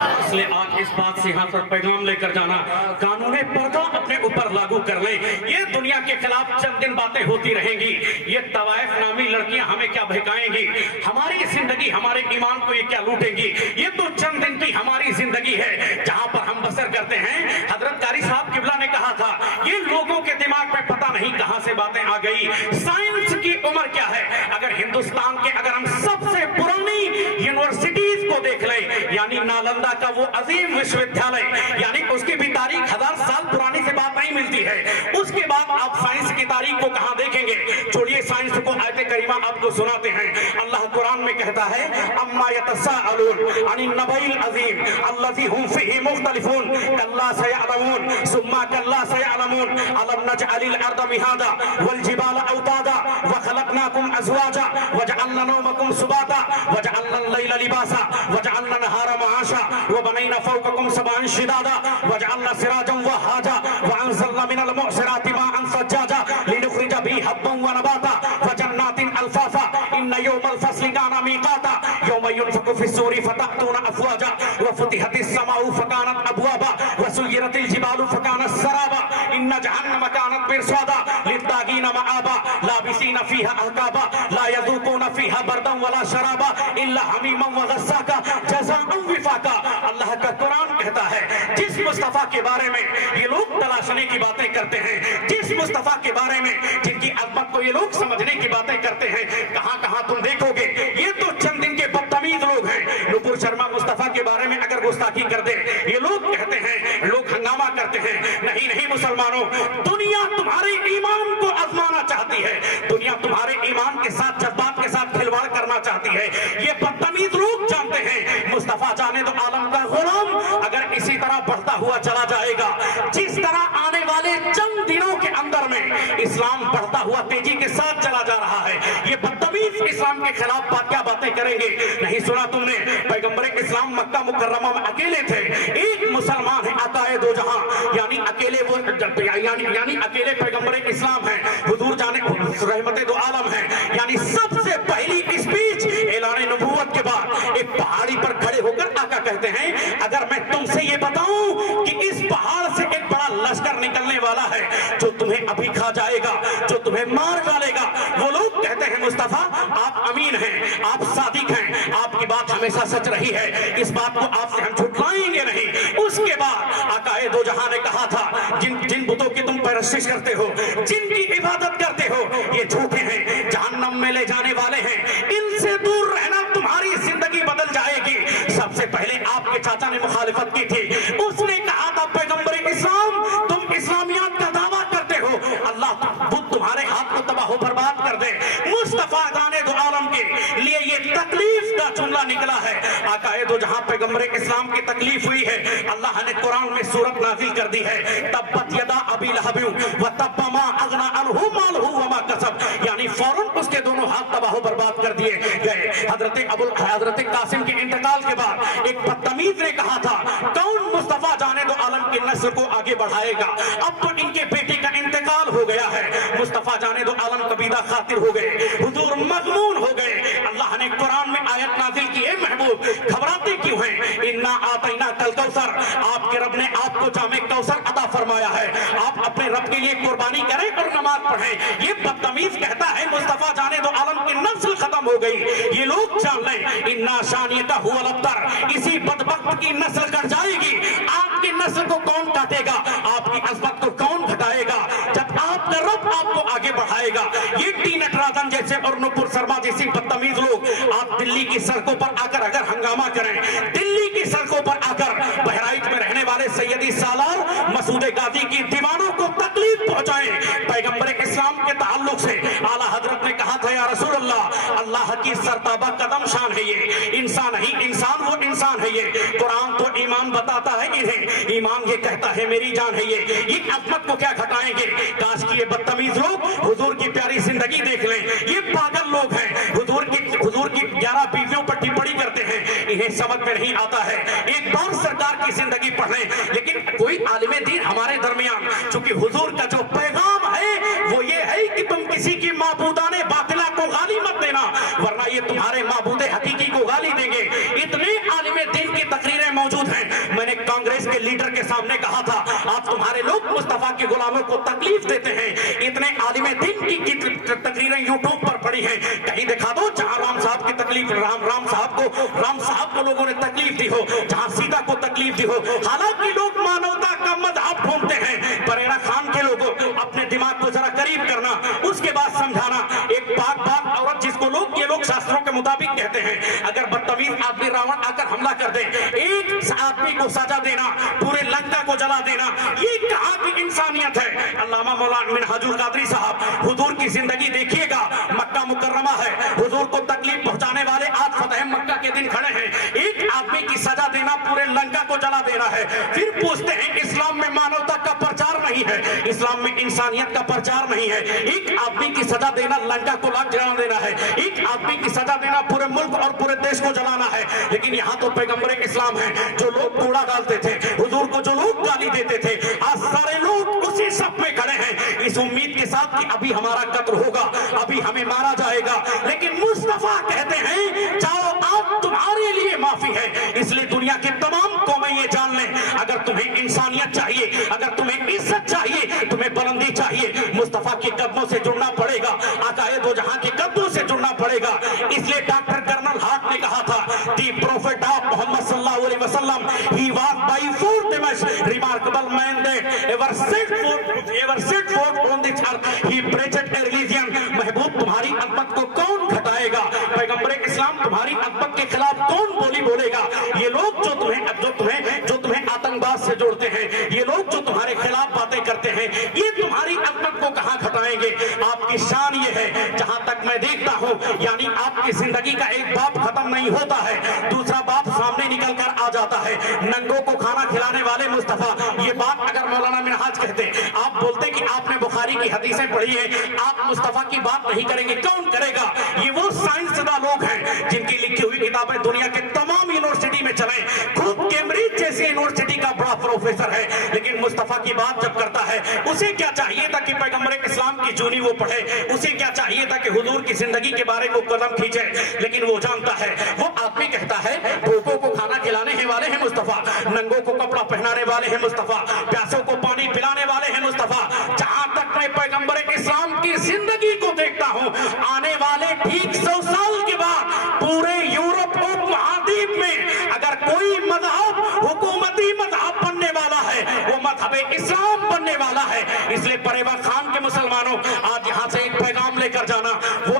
इसलिए आज इस बात से यहाँ पर पैगाम लेकर जाना, कानून पर्दा अपने ऊपर लागू कर ले। ये दुनिया के खिलाफ चंद दिन बातें होती रहेंगी, ये तवाइफ नामी लड़कियां हमें क्या बहकाएंगी, हमारी जिंदगी हमारे ईमान को ये क्या लूटेंगी। ये तो चंद दिन की हमारी जिंदगी है जहाँ पर हम बसर करते हैं। हजरत कारी साहब किबला ने कहा था, ये लोगों के दिमाग में पता नहीं कहाँ से बातें आ गई। साइंस की उम्र क्या है? अगर हिंदुस्तान के अगर हम सबसे पुरानी यूनिवर्सिटीज को देख लें, यानी नालंदा का वो अजीम विश्वविद्यालय, यानी उसकी भी तारीख 1000 साल पुरानी से बात नहीं मिलती है। उसके बाद आप साइंस की तारीख को कहां देखेंगे? छोड़िए साइंस को, आयत करीमा आपको सुनाते हैं। अल्लाह कुरान में कहता है, अम्मा यतसाअलून अनिन नबइल अजीम अल्लज़ी हुम फीही मुख्तलिफून कल्ला सयअलमून सुम्मा कल्ला सयअलमून अलम नजअलिल अर्द मिहादा वल जिबाला औतादा व खलकनाकुम अज़वाजा वजअलना नौमकुम सुबाता वजअलना लैला लिबासा वजअलना नहारा मआशा वबनैना फौककुम सबअन शिदादा वजअलना सिराजन वहाजा वअनज़लना मिनल मुअसिराति माअन सज्जाजा लिनुखरिज बिही हब्बन व नबाता वजन्नातिन अल्फाफा इन्न यौमल फस्लि काना मीकाता यौम युनफखु फिस्सूरि फतअतूना अफ़वाजा वफ़ुतिहतिस समाउ फकानत अबवाबा वसुय्यिरतिल जिबालु फकानत सराबा इन्न जहन्नम कानत मिरसादा लित्तागीना मआबा लाबिसीना फीहा अहकाबा ला यज़ूक़ूना फीहा बरदन वला शराबा इल्ला हमीमन व गस्साका जज़ाअन विफाका। अल्लाह का कुरान कहता है, जिस मुस्तफा के बारे में ये लोग तलाशने की बातें करते हैं, जिस मुस्तफा के बारे में जिनकी अज़मत को ये लोग समझने की बातें करते हैं, कहां कहां तुम देखोगे। ये तो चंद दिन के बदतमीज लोग हैं। नुपुर शर्मा मुस्तफा के बारे में अगर गुस्ताखी कर दे, ये लोग कहते हैं, लोग हंगामा करते हैं। नहीं नहीं मुसलमानों, दुनिया तुम्हारे ईमान को आजमाना चाहती है, दुनिया तुम्हारे ईमान के साथ जज्बात के साथ खिलवाड़ करना चाहती है। ये बदतमीज लोग जानते हैं, मुस्तफा जाने तो आलम का गुलाम अगर इसी तरह बढ़ता हुआ चला जाएगा, जिस तरह आने वाले चंद दिनों के अंदर में इस्लाम बढ़ता हुआ तेजी के साथ चला जा रहा है, ये बदतमीज इस्लाम के खिलाफ क्या बातें करेंगे। नहीं सुना तुमने, पैगंबर इस्लाम मक्का मुकर्रमा में अकेले थे। एक मुसलमान है अकाए दो जहां, यानी अकेले वो यानी अकेले पैगंबर इस्लाम है, हुजूर जाने रहमत दो आलम है। यानी सबसे पहली स्पीच ऐलान नबूवत के बाद एक पहाड़ी पर खड़े होकर आका कहते हैं, अगर मैं तुमसे ये बताऊं कि इस पहाड़ से एक बड़ा लश्कर निकलने वाला है जो तुम्हें अभी खा जाएगा, जो तुम्हें मार डालेगा। वो लोग कहते हैं, मुस्तफा आप अमीन हैं, आप सादिक हैं, आपकी बात हमेशा सच रही है, इस बात को आपसे हम झुठलाएंगे नहीं। उसके बाद आकाए दो जहां ने कहा था, जिन बुतों की तुम परस्तिश करते हो, जिनकी इबादत करते हो, ये झूठे हैं, जहन्नम में ले जाने वाले हैं, इनसे दूर रहना, तुम्हारी जिंदगी बदल जाएगी। सबसे पहले आपके चाचा ने मुखालिफत की थी, उसने कहा था, पैगंबर इस्लाम तुम इस्लामियत का दावा करते हो, अल्लाह बुत तुम्हारे हाथ को तबाह बर्बाद कर दे। मुस्तफा जाने दो आलम के लिए ये तकलीफ का जुमला निकला है। आकाए दो जहां पैगंबर इस्लाम की तकलीफ हुई है, अल्लाह ने कुरान में सूरत नाजिल कर दी है, तब्बत यदा अबी लहब व तब्बा मा अगना अन्हु मालहु व मा कसब, यानी फौरन उसके दोनों हाथ तबाह बर्बाद कर दिए गए। हजरत कासिम के इंतकाल के बाद एक बदतमीज ने कहा था, कौन मुस्तफा जाने दो आलम की नस्ल को आगे बढ़ाएगा। अब तो इनके बेटे का इंतकाल हो गया है, मुस्तफा जाने दो आलम कबीदा खातिर हो गए, हुजूर मगमून हो गए। अल्लाह ने कुरान में आयत नाजिल की, है महबूब घबराते क्यों हैं, इन्ना आतैना कल कौसर, आपके रब ने आपको जामे कौसर अता फरमाया है, आप अपने रब के लिए कुर्बानी करें और नमाज पढ़ें। ये बदतमीज कहता है, मुस्तफा जाने दो आलम की नस्ल खत्म हो गई। ये लोग जान लें, इन्ना शानियता हुवल अब्तर, इसी बदबख्त की नस्ल कट जाएगी। आपकी नस्ल को कौन काटेगा, आपकी अज़मत को कौन घटाएगा, जब आपका रब आपको आगे बढ़ाएगा। ये टी नटराजन जैसे और नुपुर शर्मा जैसी बदतमीज लोग आप दिल्ली की सड़कों पर आकर अगर हंगामा करें, दिल्ली की सड़कों पर आकर बहराइच में रहने वाले सैयदी सालार मसूद गाजी की दीवानों को तकलीफ पहुंचाएं, पैगंबर इस्लाम के ताल्लुक से आला हजरत ने कहा था, या रसूल अल्लाह, अल्लाह की सरताबा कदम शान है ये, इंसान ही इंसान वो इंसान है ये। कुरान तो ईमान बताता है इन्हें, ईमान ये कहता है मेरी जान है ये अजमत को क्या घटाएंगे। काश की ये बदतमीज लोग हुजूर की प्यारी जिंदगी देख लें। ये पागल लोग हैं, हुजूर की 11 बीवियों पर टिप्पणी करते हैं, इन्हें समझ में नहीं आता है। एक बार सरकार की जिंदगी पढ़ लें, लेकिन कोई आलिमे दीन हमारे दरमियान, चूंकि हुजूर का जो पैगाम है वो ये है कि तुम किसी की माबूदाने बातिला को गाली मत देना, वरना ये तुम्हारे माबूदे हकीकी को गाली देंगे। इतने आलिमे दीन की तकरीरें मौजूद मौजूद हैं। मैंने कांग्रेस के लीडर के सामने कहा था, आप तुम्हारे लोग मुस्तफा के गुलामों को तकलीफ देते हैं। इतने आलिमे दिन की तकरीरें यूट्यूब पर पड़ी हैं, कहीं दिखा दो जहां राम साहब की तकलीफ, राम साहब को लोगों ने तकलीफ दी हो, जहां सीता को तकलीफ दी हो। हालांकि लोग मानवता का मज़हब ढूंढते हैं। परेरा खान के लोगों अपने दिमाग को जरा करीब करना, उसके बाद समझाना। एक पाक औरत जिसको ये लोग शास्त्रों के मुताबिक कहते हैं, अगर बदतमीज आदमी रावण आकर हमला कर दे, एक आदमी को सजा देना, पूरे लंका को जला देना, ये कहां की इंसानियत है। अल्लामा मौलाना मिनहाजुल कादरी साहब, हुजूर की जिंदगी देखिएगा, मक्का मुकर्रमा है, हुजूर को तकलीफ पहुंचाने वाले आज फतह मक्का के दिन खड़े हैं। एक आदमी की सजा देना, पूरे लंका को जला देना है। फिर पूछते हैं इस्लाम में मानवता का प्रचार नहीं है, इस्लाम में इंसानियत का प्रचार नहीं है। एक आदमी की सजा देना, लंका को लाख जला देना है, एक आदमी की सजा देना, पूरे मुल्क और पूरे देश को जलाना है। लेकिन यहाँ तो पैगंबर इस्लाम है, जो लोग कूड़ा डालते थे, हुजूर को जो लोग गाली देते थे, आज सारे लोग उसी सब में खड़े हैं, इस उम्मीद के साथ कि अभी हमारा कत्ल होगा, अभी हमें मारा जाएगा। लेकिन मुस्तफा कहते हैं, जाओ आप, तुम्हारे लिए माफी है। इसलिए दुनिया की तमाम कौमें ये जान लें, अगर तुम्हें इंसानियत चाहिए, अगर तुम्हें इज्जत चाहिए, तुम्हें बुलंदी चाहिए, मुस्तफा के कदमों से जुड़ना पड़ेगा, आकाए दो जहां के कदमों से जुड़ना पड़ेगा। इसलिए डॉक्टर कर्नल हार्ट ने कहा था, दी प्रोफेट ऑफ मोहम्मद सल्लल्लाहु अलैहि वसल्लम, he was by far the most remarkable man that ever set forth on this earth, he present a religion. महबूब, तुम्हारी अज़मत को कौन घटाएगा? पैगंबर इस्लाम, तुम्हारी अज़मत के खिलाफ कौन बोली बोलेगा? ये लोग जो तुम्हें आतंकवाद से जोड़ते हैं, ये लोग जो तुम्हारे खिलाफ बातें करते हैं, ये तुम्हारी अज़मत को कहां घटाएंगे? आपकी शान ये है, जहां तक मैं देखता हूं, यानी आपकी जिंदगी का एक बाप खत्म नहीं होता है, दूसरा बाप सामने निकल कर आ जाता है। नंगों को खाना खिलाने वाले मुस्तफा, ये बात अगर मौलाना मिनहाज कहते, आप बोलते कि आपने बुखारी की हदीसें पढ़ी है, आप मुस्तफा की बात नहीं करेंगे, कौन करेगा? ये वो साइंसदा लोग हैं जिनकी लिखी हुई किताबें दुनिया के तमाम यूनिवर्सिटी में चले, खुद कैम्ब्रिज जैसी यूनिवर्सिटी का बड़ा प्रोफेसर है। लेकिन मुस्तफा की बात जब करता है, उसे क्या चाहिए था कि पैगंबर इस्लाम की जूनी वो पढ़े, उसे क्या चाहिए था कि हुजूर की जिंदगी के बारे में कदम खींचे। लेकिन वो जानता है, वो आदमी कहता है, भूखों को खाना खिलाने वाले हैं मुस्तफा, नंगों को कपड़ा पहनाने वाले हैं मुस्तफा, प्यासों को पानी पिलाने वाले हैं मुस्तफा। जहां तक मैं पैगंबर इस्लाम की जिंदगी को देखता हूं, आने वाले ठीक 100 साल के बाद पूरे यूरोप उपमहाद्वीप में अगर कोई मजहब हुकूमती मजहब बनने वाला है, वो मजहब इस्लाम बनने वाला है। इसलिए परेवा खान के मुसलमानों, आज यहाँ से एक पैगाम लेकर जाना, वो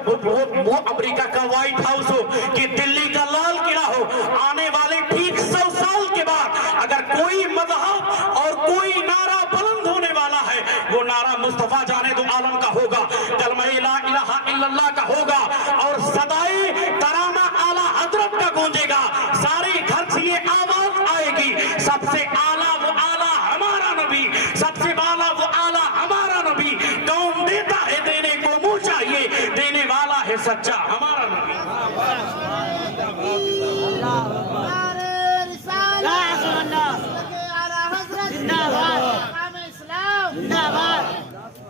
अमेरिका का व्हाइट हाउस हो कि दिल्ली का लाल किला हो, आने वाले ठीक 100 साल के बाद अगर कोई मजहब और कोई नारा बुलंद होने वाला है, वो नारा मुस्तफा जाने दो आलम का होगा, कलमा ला इलाहा इल्लल्लाह का होगा, और सदाए तराना आला हजरत का गूंजेगा। सारे घर से ये आवाज आएगी, सबसे आला वो आला हमारा नबी, सबसे आला वो आला हमारा नबी। कौन देता है देने को मुंह चाहिए, देने वाला है सच्चा हमारा नबी।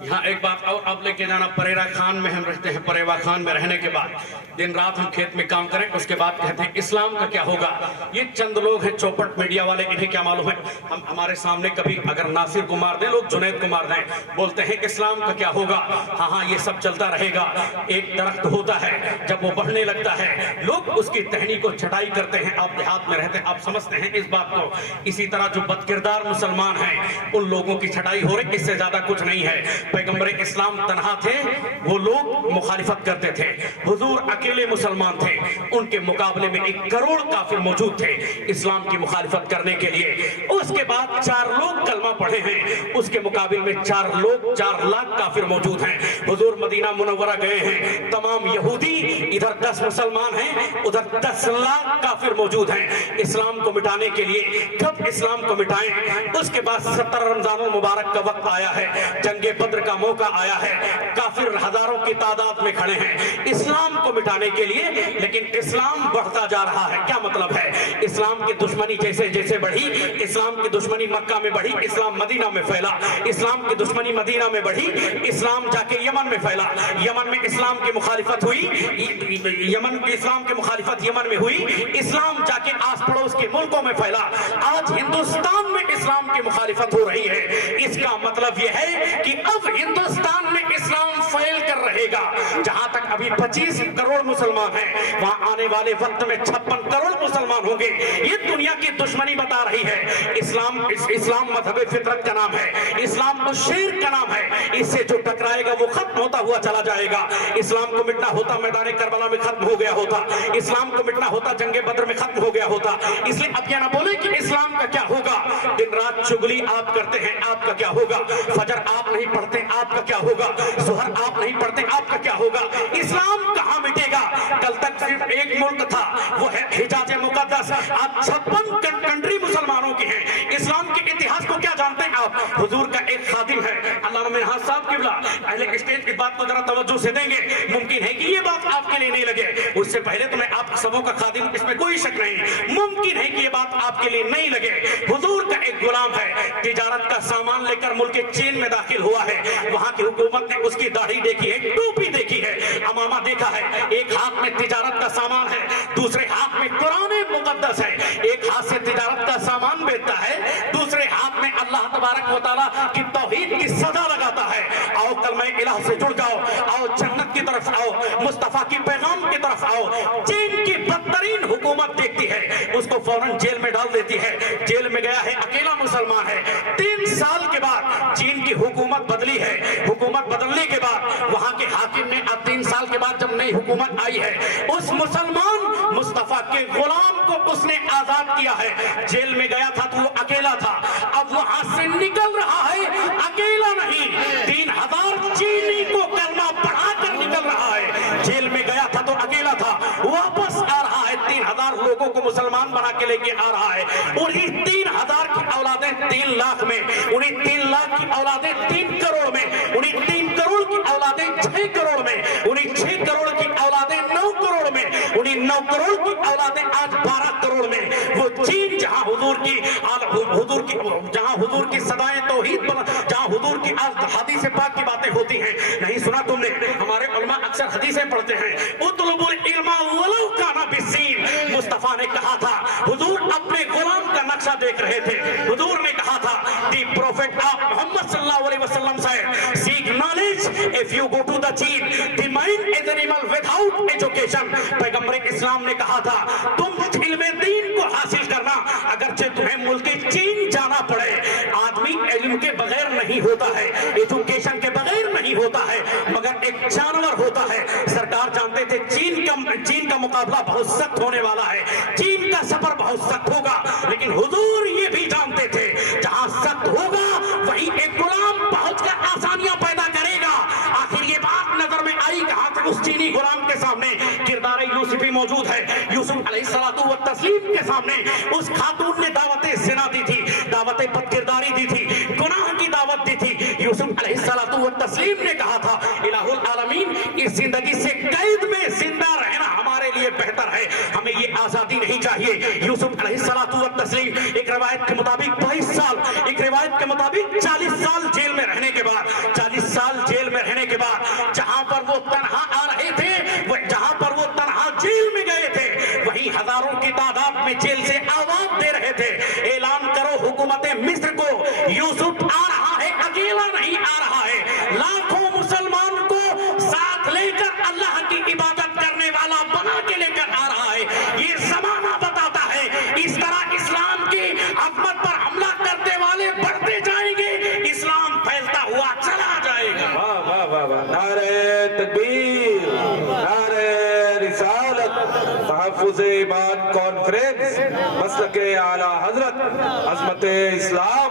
यहाँ एक बात और आप लेके जाना, परेरा खान में हम रहते हैं, परेवा खान में रहने के बाद दिन रात हम खेत में काम करें, उसके बाद कहते हैं इस्लाम का क्या होगा। ये चंद लोग हैं चौपट मीडिया वाले, इन्हें क्या मालूम है। हम हमारे सामने कभी अगर नासिर को मार दें, लोग जुनैद को मार दें, बोलते हैं इस्लाम का क्या होगा। हाँ, ये सब चलता रहेगा। एक दरख्त होता है, जब वो बढ़ने लगता है, लोग उसकी टहनी को छटाई करते हैं। आप देहात में रहते हैं, आप समझते हैं इस बात को। इसी तरह जो बदकिरदार मुसलमान हैं, उन लोगों की छटाई हो रही, इससे ज्यादा कुछ नहीं है। पैगंबर इस्लाम तन्हा थे, वो लोग मुखालिफत करते थे, हुजूर अकेले मुसलमान थे, उनके मुकाबले में 1 करोड़ काफिर मौजूद थे इस्लाम की मुखालिफत करने के लिए। उसके बाद 4 लोग कलमा पढ़े हैं, उसके मुकाबले में 4 लाख काफिर मौजूद हैं। हुजूर मदीना मुनव्वरा गए हैं, तमाम यहूदी, इधर 10 मुसलमान हैं, उधर 10 लाख काफिर मौजूद हैं। इस्लाम को मिटाने के लिए कब इस्लाम को मिटाएं? उसके बाद 70 रमजानुल मुबारक का वक्त आया है, जंगे बद्र का मौका आया है। काफिर हजारों की तादाद में खड़े हैं इस्लाम को मिटाने के लिए, लेकिन इस्लाम बढ़ता जा रहा है। क्या मतलब है? इस्लाम की दुश्मनी जैसे जैसे बढ़ी, इस्लाम की दुश्मनी मक्का में बढ़ी, इस्लाम मदीना में फैला, इस्लाम की दुश्मनी मदीना में बढ़ी, इस्लाम जाके यमन में फैला, यमन में इस्लाम की मुखालिफत हुई, इस्लाम की मुखालिफत यमन में हुई, इस्लाम जाके आस पड़ोस के मुल्कों में फैला, आज हिंदुस्तान में इस्लाम की मुखालिफत हो रही है। इसका मतलब यह है कि अब हिंदुस्तान में इस्लाम फैल कर रहेगा। जहां तक अभी 25 करोड़ मुसलमान हैं, वहां आने वाले वक्त में 56 करोड़ मुसलमान होंगे। ये दुनिया की दुश्मनी बता रही है। इस्लाम मजहब फितरत का नाम है, इस्लाम तो शेर का नाम है। इससे जो टकराएगा वो खत्म होता हुआ चला जाएगा। इस्लाम को मिटना होता मैदान करबला में खत्म हो गया होता, इस्लाम को मिटना होता जंगे बद्र में खत्म हो गया होता। इसलिए अब यह ना बोले कि इस्लाम का क्या होगा। दिन रात चुगली आप करते हैं, आपका क्या होगा? फजर आप नहीं पढ़ते, आपका क्या होगा? जोहर आप नहीं पढ़ते, आपका क्या होगा? इस्लाम कहां मिटेगा? कल तक सिर्फ एक मुल्क था, वो है हिजाज मुकद्दस। आज 56 कंट्री मुसलमानों की हैं। इस्लाम के इतिहास को क्या जानते हैं आप? हुजूर का एक खादिम है अल्लामा मिन्हाज साहब किबला, पहले स्टेज की बात को जरा तवज्जो से देंगे। मुमकिन है कि ये बात आपके लिए नहीं लगे, उससे पहले तो मैं आप सबों का खादिम, इसमें कोई शक नहीं। मुमकिन है कि ये बात आपके लिए नहीं लगे। हुजूर का एक गुलाम है, तिजारत का सामान लेकर मुल्क चीन में दाखिल हुआ है। वहां की हुकूमत ने उसकी दाढ़ी देखी है, टोपी देखी है, अमामा देखा है। एक हाथ में तिजारत का सामान है, दूसरे हाथ में कुरान मुकद्दस है। एक हाथ से तिजारत का सामान बेचता है, दूसरे हाथ में अल्लाह तबारक व तआला की तौहीद की सदा लगाता है। आओ कलमा इलाह से जुड़ जाओ, आओ जन्नत की तरफ आओ, मुस्तफा की पैगाम की तरफ आओ। चीन की बदतरीन हुकूमत देखती है, उसको फौरन जेल में डाल देती है। जेल में गया है, अकेला मुसलमान है। 3 साल के बाद चीन की हुकूमत बदली है। हुकूमत बदलने के बाद वहां के हाकिम ने अब 3 साल के बाद जब नई हुकूमत आई है, उस मुसलमान मुस्तफा के गुलाम को उसने आजाद किया है। जेल में गया था तो वो अकेला था, अब वहां से निकल रहा है अकेला नहीं, 3000 चीनी को कलमा पढ़ाकर निकल रहा है। जेल में गया था तो अकेला था, वापस आ रहा है, 3000 लोगों को मुसलमान बना के लेके आ रहा है। उन्हीं 3000 की औलादें 3 लाख में, उन्हीं 3 लाख की औलादें 3 करोड़ में, उन्हीं 3 करोड़ की औलादें 6 करोड़ में, उन्हीं 6 करोड़ की औलादें 9 करोड़ में, उन्हीं 9 करोड़ की औलादें आज 12 करोड़ में। वो चीन जहां हुजूर की सदाएं तौहीद पर, जहां हुजूर की हदीस पाक की बातें होती हैं। नहीं सुना तुमने? हमारे उलमा अक्सर हदीसें पढ़ते हैं, उतलुबुल इल्मा वलौ काना बिस्सीन। मुस्तफा ने कहा था, हुजूर अपने गुलाम का नक्शा देख रहे थे। हुजूर ने कहा था, दी प्रोफेट ऑफ मोहम्मद सल्लल्लाहु अलैहि वसल्लम said, seek knowledge if you go to the Chin, the mind is animal without education। पैगंबर इस्लाम ने कहा था, तुम इल्मे दीन को हासिल करना, अगरचे तुम्हें मुल्क चीन जाना पड़े। आदमी इल्म के बगैर नहीं होता है, एजुकेशन के बगैर नहीं होता है, मगर एक जानवर होता है। सरकार जानते थे चीन का मुकाबला बहुत सख्त होने वाला है, चीन का सफर बहुत सख्त होगा, लेकिन हुजूर ये भी जानते थे जहां सख्त होगा वहीं एक गुलाम पहुंचकर आसानियां पैदा करेगा। आखिर ये बात नजर में आई कहां से? उस चीनी गुलाम के सामने किरदार यूसुफी मौजूद है। यूसुफ अलैहिस्सलातु व तस्लीम के सामने उस खातून ने दावत ज़िना दी थी, दावत बदकिरदारी दी थी, गुनाह की दावत दी थी। यूसुफ अलैहिस्सलातु व तस्लीम ने कहा था, इलाहुल आलमीन, इस जिंदगी से कैद में जिंदा रहना हमारे लिए बेहतर है, हमें ये आजादी नहीं चाहिए। यूसुफ अलैहिस्सलातु व तस्लीम, एक रिवायत के मुताबिक 22 साल, एक रिवायत के मुताबिक 40 साल जेल में रहने के बाद, 40 साल जेल में रहने के बाद जहां पर वो तन्हा आ रहे थे, जहां पर वो तन्हा जेल में गए थे, वहीं हजारों की तादाद में जेल से आवाज दे रहे थे, ऐलान करो हुकूमत मिस्र को, यूसुफ आ रहा है, अकेला नहीं आ रहा है, लाखों मुसलमान को साथ लेकर अल्लाह की इबादत करने वाला बना के लेकर आ रहा है। ये जमाना बताता है, इस तरह इस्लाम की अजमत पर हमला करने वाले बढ़ते जाएंगे, इस्लाम फैलता हुआ चला जाएगा। वाह वाह वाह वाह, नारे तकबीर, नारे रिसालत। तहफ्फुज़-ए-ईमान कॉन्फ्रेंस मसलक के आला हजरत अजमत इस्लाम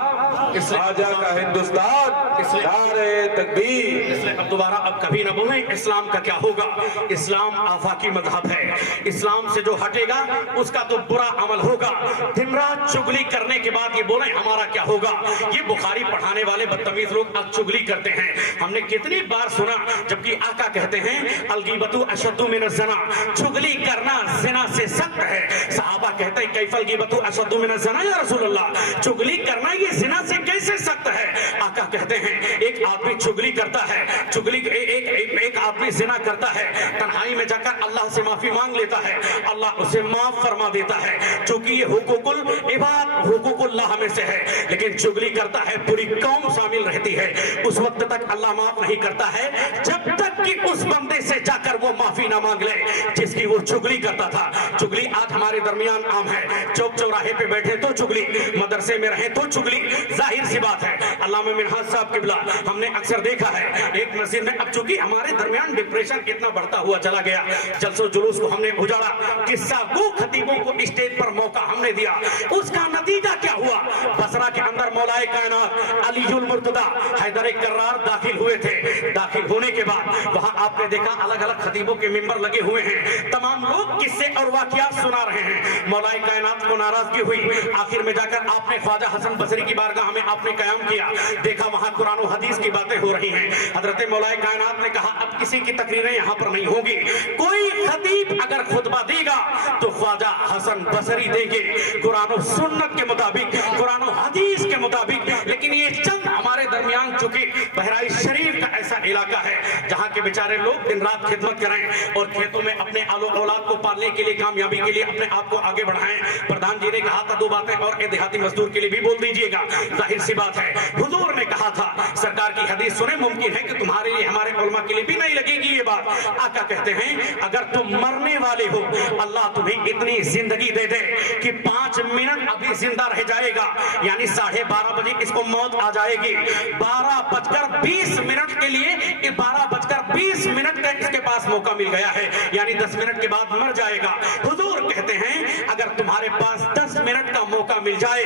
ख्वाजा का हिंदुस्तान, नारे तकबीर। इसलिए अब दोबारा अब कभी न बोले इस्लाम का क्या होगा। इस्लाम आफाकी मजहब है, इस्लाम से जो हटेगा उसका तो बुरा अमल होगा। दिन रात चुगली करने के बाद ये बोले हमारा क्या होगा। ये बुखारी पढ़ाने वाले बदतमीज लोग अब चुगली करते हैं। हमने कितनी बार सुना, जबकि आका कहते हैं अलगीबतु अशद्दु मिन ज़ना, चुगली करना ज़िना से सख्त है। सहाबा कहते हैं कैफल गीबतु अशद्दु मिन ज़ना या रसूल अल्लाह, चुगली करना ये ज़िना से कैसे सख्त है। आका कहते हैं एक आदमी चुगली करता है, चुगली एक आदमी ज़िना करता है, तन्हाई में जाकर अल्लाह से माफी मांग लेता है, अल्लाह उसे माफ फरमा देता है, क्योंकि ये हुकूकुल इबाद हुकूकुल्लाह में से है। लेकिन चुगली करता है पूरी कौम शामिल रहती है, उस वक्त तक अल्लाह माफ नहीं करता है जब तक कि उस बंदे से जाकर वो माफी ना मांग ले जिसकी वो चुगली करता था। चुगली आज हमारे दरमियान आम है, चौक चौराहे पे बैठे तो चुगली, मदरसे में रहे तो चुगली, जाहिर सी बात है। अल्लामा मिन्हाज साहब किबला हमने अक्सर देखा है एक मस्जिद में, अब चूंकि हमारे दरमियान डिप्रेशन इतना बढ़ता हुआ चला गया, जलसो जुलूस को हमने उजाड़ा, किस्सा गो खतीबों को स्टेज पर मौका हमने दिया, उसका नतीजा क्या हुआ। बसरा के अंदर मौलाए कायनात अलीजुल मुर्तदा हैदर कर्रार दाखिल हुए थे। दाखिल होने के बाद वहां आपने देखा अलग अलग खतीबों के मिंबर लगे हुए हैं, तमाम लोग किस्से और वाकयात सुना रहे हैं। मौलाए कायनात को नाराजगी हुई, आखिर में जाकर आपने ख्वाजा हसन बसरी की बारगाह में आपने कयाम किया, देखा वहां कुरान और हदीस की बातें हो रही हैं। हजरत मौलाए कायनात ने कहा अब किसी की तकरीरें यहाँ पर नहीं होगी, कोई खतीब अगर खुतबा देगा तो ख्वाजा हसन बसरी देंगे कुरान और सुन्नत के मुताबिक, कुरान और हदीस के मुताबिक। लेकिन ये चंद हमारे दरमियान चूंकि बहराइच शरीफ का ऐसा इलाका है जहाँ के बेचारे लोग दिन रात खिदमत करें और खेतों में अपने औलाद को पालने के लिए, कामयाबी के लिए अपने आप को आगे बढ़ाएं। प्रधान जी ने कहा था दो बातें और देहाती मजदूर के लिए भी बोल दीजिएगा, जाहिर सी बात है। हुजूर ने कहा था सरकार की हदीस सुने, मुमकिन है कि तुम्हारे लिए हमारे उलमा के लिए भी नहीं लगेगी ये बात। आका कहते हैं अगर तुम मरने वाले हो, अल्लाह तुम्हें इतनी जिंदगी दे दे कि 5 मिनट अभी जिंदा रह जाएगा, यानी 12:30 बजे इसको मौत आ जाएगी, 12:20 के लिए 12:20 का इसके पास मौका मिल गया है, यानी 10 मिनट के बाद मर जाएगा। हुजूर कहते हैं अगर तुम्हारे पास 10 मिनट का मौका मिल जाए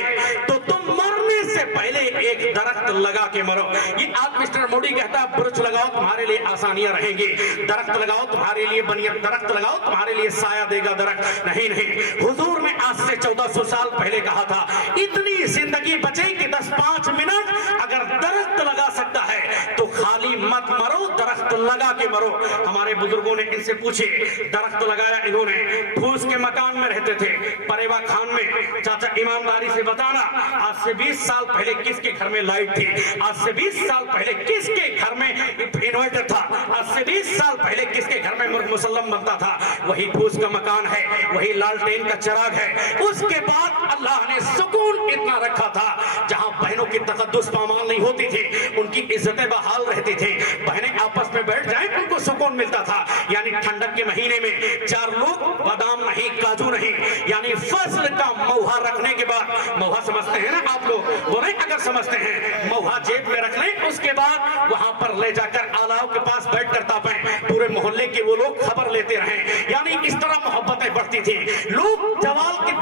तो तुम मरने से पहले एक दरख्त लगा के मरो। ये आज मिस्टर मोदी कहता है वृक्ष लगाओ तुम्हारे लिए आसानियां रहेंगी, दरख्त लगाओ तुम्हारे लिए बनिया, दरख्त लगाओ तुम्हारे लिए साया देगा दरख्त। नहीं नहीं, हुजूर ने आज से 1400 साल पहले कहा था इतनी जिंदगी बचे कि 10-5 मिनट अगर दरख्त लगा सकता है तो खाली मत मरो, दरख्त लगा के मरो। हमारे बुजुर्गों ने इनसे पूछे, दरख्त लगाया इन्होंने, फूस के मकान में रहते थे परेवा खान में। चाचा ईमानदारी से बताना आज से 20 साल पहले किसके घर में लाइट थी, आज से 20 साल पहले किसके घर में इन्वर्टर था, आज से 20 साल पहले किसके घर में मुसल्लम बनता था। वही फूस का मकान है, वही लालटेन का चिराग है। उसके बाद अल्लाह ने सुकून इतना रखा था जहां बहनों की तकद्दुस पामाल नहीं होती थी, उनकी इज्जतें बहाल रहती थी, बहनें आपस में बैठ जाएं उनको सुकून मिलता था। यानी ठंडक के महीने में 4 लोग बादाम नहीं काजू नहीं, यानी फसल का मौहा रखने के बाद, मौहा समझते हैं ना आप लोग, बोले अगर समझते हैं, मौहा जेब में रख लें, उसके बाद वहां पर ले जाकर आलाओं के पास बैठ कर तापें, पूरे मोहल्ले के वो लोग खबर लेते रहें। यानी इस तरह मोहब्बतें बढ़ती थी। लोग जवाल के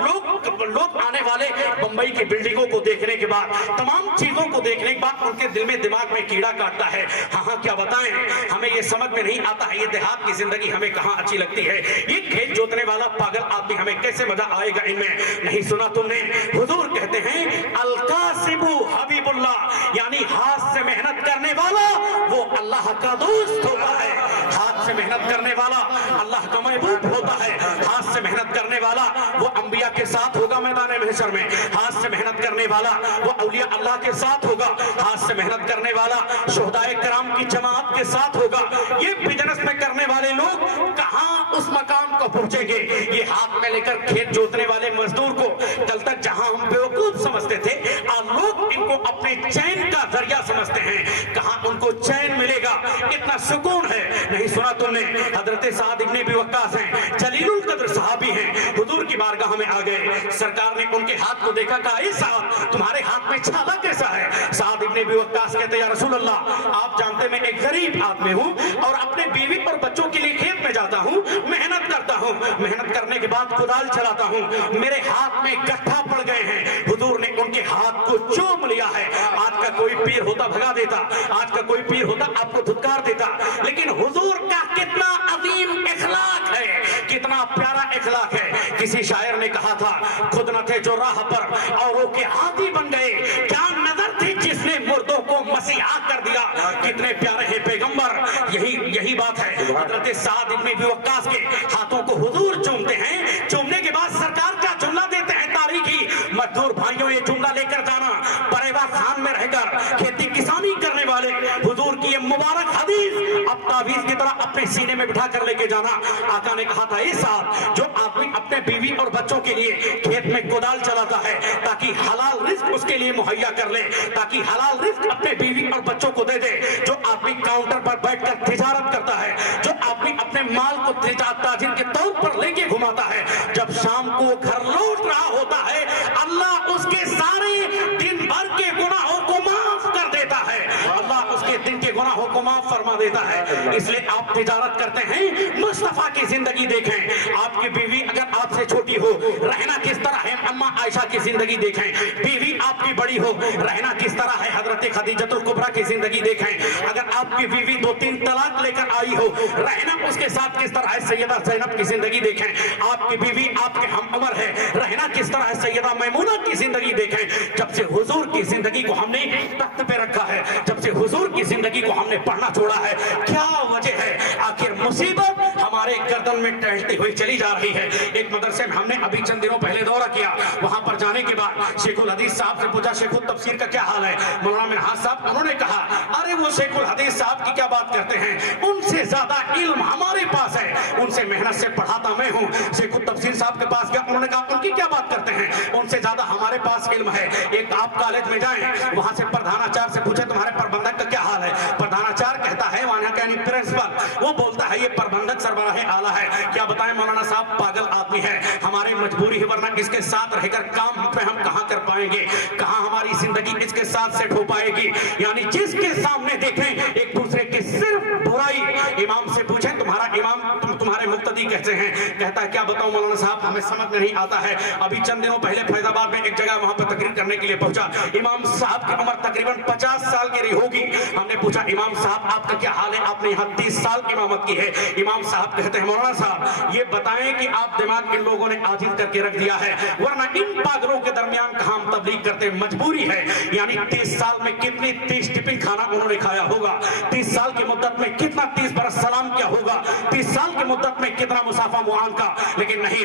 लोग आने वाले बंबई की बिल्डिंगों को देखने के बाद, तमाम चीजों को देखने के बाद उनके दिल में दिमाग में कीड़ा काटता है। हाँ क्या बताएं, हमें ये समझ में नहीं आता है ये देहात की जिंदगी हमें कहाँ अच्छी लगती है। ये खेत जोतने वाला पागल आदमी हमें कैसे मजा आएगा इनमें, नहीं सुना तुमने। हुजूर कहते हैं अलकासिबु हबीबुल्लाह, यानी हाथ से मेहनत करने वाला वो अल्लाह का दोस्त होता है। हाथ से मेहनत करने वाला अल्लाह का महबूब होता है। हाथ से मेहनत करने वाला वो अंबिया के साथ होगा मैदान महशर में। हाथ से मेहनत करने वाला वो औलिया अल्लाह के साथ होगा। हाथ से मेहनत करने वाला शुहदाए कराम की जमात के साथ होगा। ये बिजनेस में करने वाले लोग कहां उस मकाम को पहुंचेंगे। ये हाथ में लेकर खेत जोतने वाले मजदूर को कल तक जहां हम बेवकूफ समझते थे, आज लोग इनको अपने चैन का जरिया समझते हैं। कहां उनको चैन मिलेगा, इतना सुकून है, नहीं सुना तुमने। हजरत साद इब्ने अबी वक्कास हैं, जलीलुल कद्र सहाबी हैं, हुजूर की बारगाह में आ गए। सरकार ने उनके हाथ को देखा, कहा ए साहब तुम्हारे हाथ में छाला कैसा है। साद इब्ने अबी वक्कास कहते या रसूल अल्लाह, आप जानते मैं एक गरीब आदमी हूं और अपने बीवी और बच्चों के लिए खेत में जाता हूं, मेहनत करता हूँ, मेहनत करने के बाद कुदाल चलाता हूँ, मेरे हाथ में गट्ठा पड़ गए हैं। हुजूर ने उनके हाथ को चूम लिया है। आज का कोई पीर होता भगा देता, आज का कोई पीर होता आपको धुतकार देता, लेकिन हुजूर का कितना अजीम इखलाक है, कितना प्यारा इखलाक है। किसी शायर ने कहा था, खुद न थे जो राह पर औरों के हाथी बन गए, क्या नजर थी जिसने मुर्दों को मसीहा कर दिया। कितने प्यारे हैं पैगंबर, यही बात है। हजरत साद इब्न अबी वक्कास के हाथों को हुजूर चूमते हैं, चूमने के बाद सरकार का जुमला देते हैं तारीखी, मजदूर भाइयों ये जुमला लेकर जाना, परेवा खान में रहकर खेती किसानी करने वाले हुजूर की ये मुबारक हदीस अब तावीज की तरह अपने सीने में बिठा कर लेके जाना। आका ने कहा था, इस साथ जो आदमी अपने बीवी और बच्चों के लिए खेत में कुदाल चलाता है ताकि हलाल रिस्क उसके लिए मुहैया कर ले, ताकि हलाल रिस्क अपने बीवी और बच्चों को दे दे, जो आदमी काउंटर पर बैठकर तिजारत करता है, जो आदमी अपने माल को ताजिर के तौर पर लेके घुमाता है, जब शाम को घर लौट रहा होता है, अल्लाह उसके सारे दिन भर के गुनाहों को माफ कर देता है, अल्लाह उसके दिन के गुनाहों को माफ फरमा देता है। इसलिए आप तिजारत करते हैं, मुस्तफा की जिंदगी देखें। आपकी बीवी अगर आपसे छोटी हो, रहना किस तरह है, अम्मा आयशा की जिंदगी देखें। बीवी आपकी बड़ी हो, रहना किस तरह है, हजरत खदीजतुल कुबरा की जिंदगी देखें। अगर आपकी बीवी 2-3 तलाक लेकर आई हो, रहना उसके साथ किस तरह है, सैयदा ज़ैनब की जिंदगी देखें। आपकी बीवी आपके हम उम्र है, रहना किस तरह है, सैयदा मैमूना की जिंदगी देखें। जब से हुजूर की जिंदगी को हमने तख्त पे रखा है, जब से हुजूर की जिंदगी को हमने पढ़ना छोड़ा है, क्या वजह है, आखिर मुसीबत हमारे गर्दन में टहलती हुई चली जा रही है। एक मदरसे में हमने अभी चंद दिनों पहले दौरा किया, वहां पर जाने के बाद शेखुल हदीस साहब से पूछा, शेखुल तफसीर का क्या हाल है। मौलाना मिनहाज साहब, उन्होंने कहा, अरे वो शेखुल हदीस साहब की क्या बात करते हैं, उनसे ज्यादा इल्म हमारे पास है, उनसे मेहनत से पढ़ाता मैं हूँ। शेखुल तफसीर साहब के पास गया, उन्होंने कहा, उनकी क्या बात करते हैं, उनसे ज्यादा हमारे पास इल्म है। एक आप कॉलेज में जाएं, वहां से प्रधानाचार्य से पूछे तुम्हारे प्रबंधक का क्या हाल है, प्रधानाचार्य कहता है, वहां का प्रिंसिपल, वो बोलता है ये प्रबंधक सरबराह आला है। क्या बताएं मौलाना साहब, पागल आदमी है, हमारी मजबूरी है, वरना इसके साथ रहकर काम पे हम कहां कर पाएंगे, कहां हमारी जिंदगी इसके साथ सेट हो पाएगी। यानी जिसके सामने देखें एक दूसरे की सिर्फ बुराई। इमाम से पूछें तुम्हारा इमाम तुम्हारे मुक्तदी कैसे हैं, कहता है क्या बताऊं मौलाना साहब, हमें समझ में नहीं आता है। अभी चंद दिनों पहले फैजाबाद में एक जगह वहां पर तकरीर करने के लिए पहुंचा, इमाम साहब की उम्र तकरीबन 50 साल की रही होगी। हमने पूछा, इमाम साहब आपका क्या हाल है, आपने यहाँ 30 साल इमामत की है। इमाम साहब कहते हैं, मौलाना साहब ये बताएं कि आप दिमाग इन लोगों ने आजिज करके रख दिया है, वरना इन पागलों के दरमियान कहां हम तबलीग करते, मजबूरी है। यानी 30 साल में कितनी 30 टिफिन खाना उन्होंने खाया होगा, 30 साल की मुद्दत में कितना 30 बरस सलाम किया होगा, 30 साल की मुद्दत में कितना मुसाफा मुआन का। लेकिन नहीं,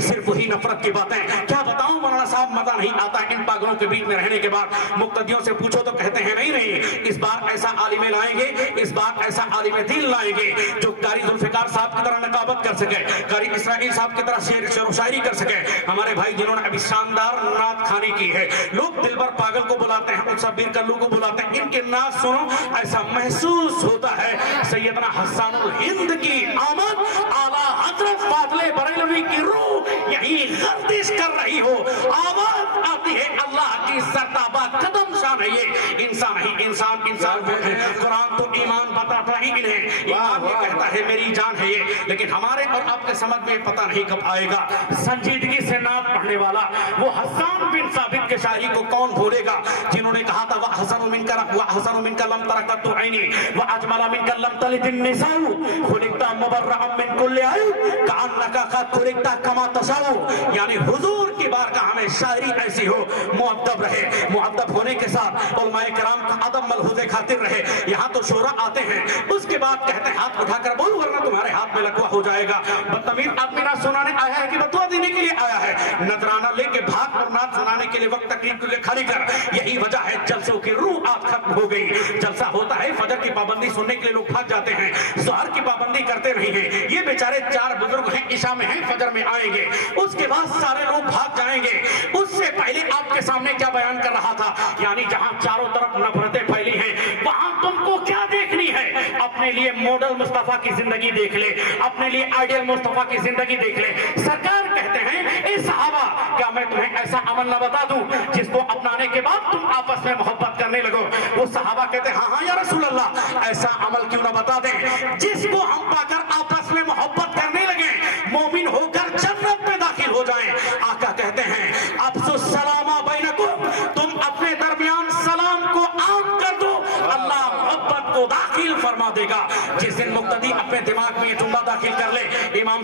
सिर्फ वही नफरत की बातें। क्या बताऊं मौलाना साहब, मजा नहीं आता इन पागलों के बीच में रहने के बाद। मुक्तदियों से पूछो तो कहते हैं नहीं, इस बार ऐसा आलिम लाएंगे, इस बार ऐसा आलिम दीन लाएंगे जो कारी जुल्फिकार साहब की तरह नकाबत कर सके, कारी इसराइल साहब की तरह शेर व शायरी कर सके। हमारे भाई जिन्होंने अभी शानदार नात खानी की है, लोग दिलबर पागल को बुलाते हैं, मुसब्बिर कल्लू को बुलाते हैं, इनके नात सुनो ऐसा महसूस होता है सैयदना हस्सानुल हिंद की आमद, आला हजरत फादले बरेलवी की रूह यही गर्दिश कर रही हो, आवाज आती है अल्लाह की सरताबा कदम शान है ये। इंसान ही इंसान कुरान तो ईमान बताता ही इन्हें, ईमान ये कहता है मेरी जान है ये। लेकिन हमारे और आपके समझ में पता नहीं कब आएगा। संजीदगी से नात पढ़ने वाला वो हसन बिन साबित के शायरी को कौन भूलेगा, जिन्होंने कहा था वह हसन मिनका लम तरकतु ऐनी व अजमल मिनका लम तलिदिन निसाउ खुलिकता मुबर्रअम मिन कुल्ली आयु कान्नका कद खुलिकता कमा तशाउ। यानी हुजूर की बारगाह में शायरी ऐसी हो, मुअद्दब रहे, मुअद्दब होने के साथ उलमाए किराम का अदब मलहूज़े खातिर रहे। यहाँ तो शोरा आते हैं, उसके बाद कहते हैं हाथ उठाकर बोल वरना तुम्हारे हाथ में लकवा हो जाएगा। बदतमीज आदमी नात सुनाने आया है कि बतवा देने के लिए आया है, नजराना लेके भाग और नात सुनाने के लिए वक्त तकरीर के लिए खड़ी कर। यही वजह है जलसों की रूह आज खत्म हो गई। जलसा होता है, फजर की पाबंदी सुनने के लिए लोग भाग जाते हैं, ज़ोहर की पाबंदी करते नहीं हैं। ये बेचारे 4 बुजुर्ग हैं, इशा में हैं, फजर में आएंगे, उसके बाद सारे लोग भाग जाएंगे। उससे पहले आपके सामने क्या बयान कर रहा था, यानी जहां चारों तरफ नफरतें फैली हैं वहां तुमको क्या देखनी है, अपने लिए मॉडल मुस्तफा की जिंदगी देख ले, अपने लिए आइडियल मुस्तफा की जिंदगी देख ले। सरकार कहते हैं ए सहाबा, क्या मैं तुम्हें ऐसा अमल न बता दूं जिसको अपनाने के बाद तुम आपस में मोहब्बत करने लगो। वो सहाबा कहते हैं हाँ या रसूल अल्लाह, ऐसा अमल क्यों न बता दें जिसको हम पाकर आपस में मोहब्बत करने लगे, मोमिन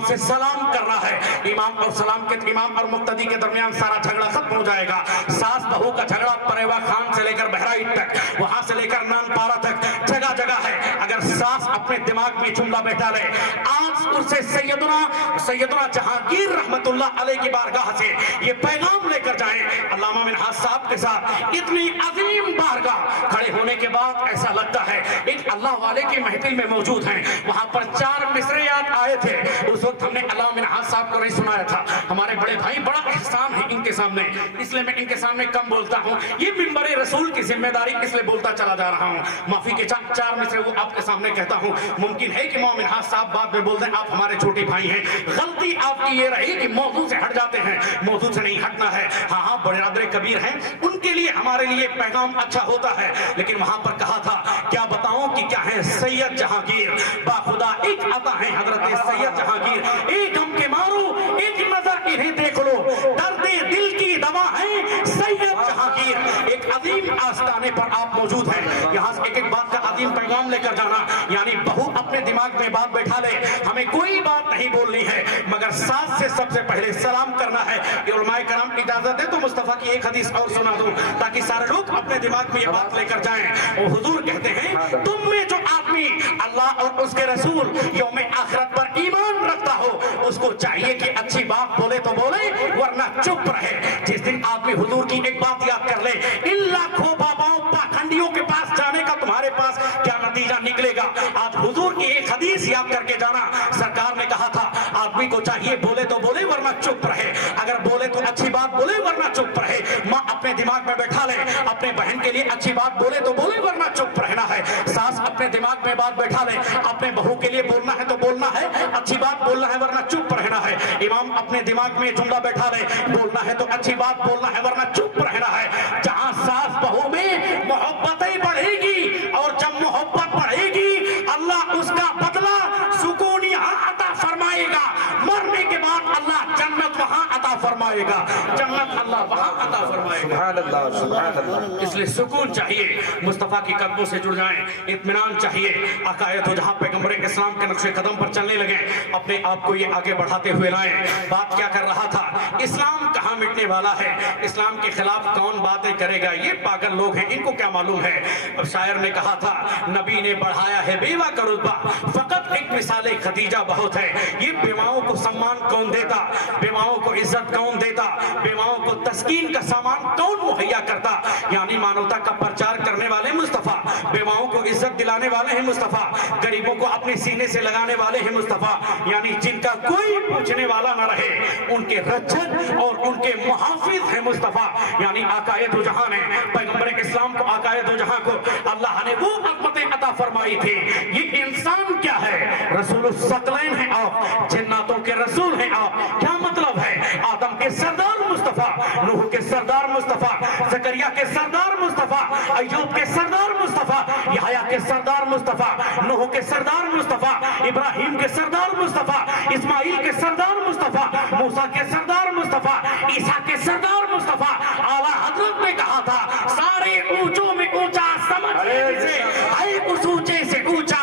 से सलाम कर रहा है। इमाम और मुक्तदी के दरमियान सारा झगड़ा खत्म हो जाएगा। सास बहू का झगड़ा परेवा खान से लेकर बहराइच तक, वहां से लेकर नानपारा तक जगह जगह है। अगर सास अपने दिमाग में जुमला बैठा ले, आज उनसे सैयदना जहांगीर रहमतुल्लाह अलैह की बारगाह से ये पैगाम लेकर जाएं। अल्लामा मिन्हाज साहब के साथ इतनी अजीम बारगाह खड़े होने के बाद ऐसा लगता है एक अल्लाह वाले की महफिल में मौजूद हैं। वहां पर 4 मिसरे याद आए थे। उस वक्त हमने अल्लामा मिन्हाज साहब को नहीं सुनाया था। हमारे बड़े भाई, बड़ा एहसान है इनके सामने, इसलिए मैं इनके सामने कम बोलता हूँ। ये मिंबर रसूल की जिम्मेदारी, इसलिए बोलता चला जा रहा हूँ। माफी के 4 मिसरे वो आपके सामने कहता हूँ। मुमकिन है कि मोमिन मिन्हाज साहब बाद में बोल दें आप हमारे छोटे भाई हैं। गलती आपकी ये रही कि मौजू से हट जाते हैं। मौजू से नहीं हटना है। हाँ, बरादरे कबीर हैं, उनके लिए हमारे लिए पैगाम अच्छा होता है। लेकिन वहां पर कहा था, क्या बताऊं कि क्या है सैयद जहांगीर, बाखुदा एक आता है हजरत सैयद जहांगीर। एक हम के मारो, एक नजर इन्हें देख लो, दर्दे दिल की दवा है सैयद जहांगीर। एक अजीम आस्ताने पर आप मौजूद हैं। यहाँ से एक एक बात का अजीम पैगाम लेकर जाना, यानी बहू अपने दिमाग में बात बैठा ले, हमें कोई बात नहीं बोलनी है, मगर सास से सबसे पहले सलाम करना है। उलमाए कराम इजाजत है तो मुस्तफा की एक हदीस और सुना दूं, ताकि सारे लोग अपने दिमाग में ये बात लेकर जाएं। और हुजूर कहते हैं, तुम में जो आदमी अल्लाह और उसके रसूल यौम आखिरत पर ईमान रखता हो, उसको चाहिए कि अच्छी बात बोले तो बोले, वरना चुप रहे। जिस दिन आदमी हुजूर की एक बात याद कर ले, इन लाखों बाबाओं पाखंडियों के पास जाने का तुम्हारे पास क्या नतीजा निकलेगा। आज हुजूर की एक हदीस याद करके जाना। सरकार ने कहा था, आदमी को चाहिए बोले तो बोले वरना चुप रहे। अगर बोले तो अच्छी बात बोले वरना चुप रहे। माँ अपने दिमाग में बैठा ले, अपने बहन के लिए अच्छी बात बोले तो बोले वरना चुप रहना है। सास अपने दिमाग में बात बैठा ले, अपने बहू के लिए बोलना है तो बोलना है, अच्छी बात बोलना है वरना चुप रहना है। इमाम अपने दिमाग में जुमला बैठा ले, बोलना है तो अच्छी बात बोलना है वरना चुप रहना है। जहां सास बहू में मोहब्बतें बढ़ेगी और जब मोहब्बत बढ़ेगी अल्लाह उसका बदला सुकून यहाँ अता फरमाएगा। मरने के बाद अल्लाह जन्नत वहां अता फरमाएगा, जन्नत अल्लाह वहां अता फरमाएगा। सुभान अल्लाह, सुभान अल्लाह। इसलिए सुकून चाहिए, मुस्तफा की कदमों से जुड़ जाएं, इत्मीनान चाहिए। अकायद हो जहां पैगंबर इस्लाम के नक्शे कदम पर चलने लगे, अपने आप को ये आगे बढ़ाते हुए लाएं। बात क्या कर रहा था, इस्लाम कहाँ मिटने वाला है, इस्लाम के खिलाफ कौन बातें करेगा, ये पागल लोग हैं, इनको क्या मालूम है। अब शायर ने कहा था, नबी ने बढ़ाया है बेवा का रुतबा, फकत एक मिसाले खदीजा बहुत है। ये बेवाओं को सम्मान कौन देता, बेवाओं को इज्जत कौन देता, बेवाओं को तस्कीन का सामान कौन मुहैया करता। यानी मानवता का प्रचार करने वाले मुस्तफा, बेवाओं को इज्जत दिलाने वाले हैं मुस्तफा, गरीबों को अपने सीने से लगाने वाले हैं मुस्तफा। यानी जिनका कोई पूछने वाला न रहे, उनके रक्षक और उनके मुहाफिज हैं मुस्तफा। यानी आकाए दो जहां ने पैगंबर इस्लाम को, आकाए दो जहां को अल्लाह ने वो अज़मतें अता फरमाई थी। ये इंसान क्या है, रसूल सकलैन है आप, जन्नतों के रसूल हैं आप। क्या मतलब है, आदम के सरदार मुस्तफा, नूह के सरदार मुस्तफा, जकरिया के सरदार मुस्तफा, अय्यूब के सरदार मुस्तफा, यहया के सरदार मुस्तफा, नूह के सरदार मुस्तफा, इब्राहिम के सरदार मुस्तफा, इस्माइल के सरदार मुस्तफा, मूसा के सरदार मुस्तफा, ईसा के सरदार मुस्तफा। आला हजरत ने कहा था, सारे ऊंचों में ऊंचा समझ से है उस ऊंचे से ऊंचा।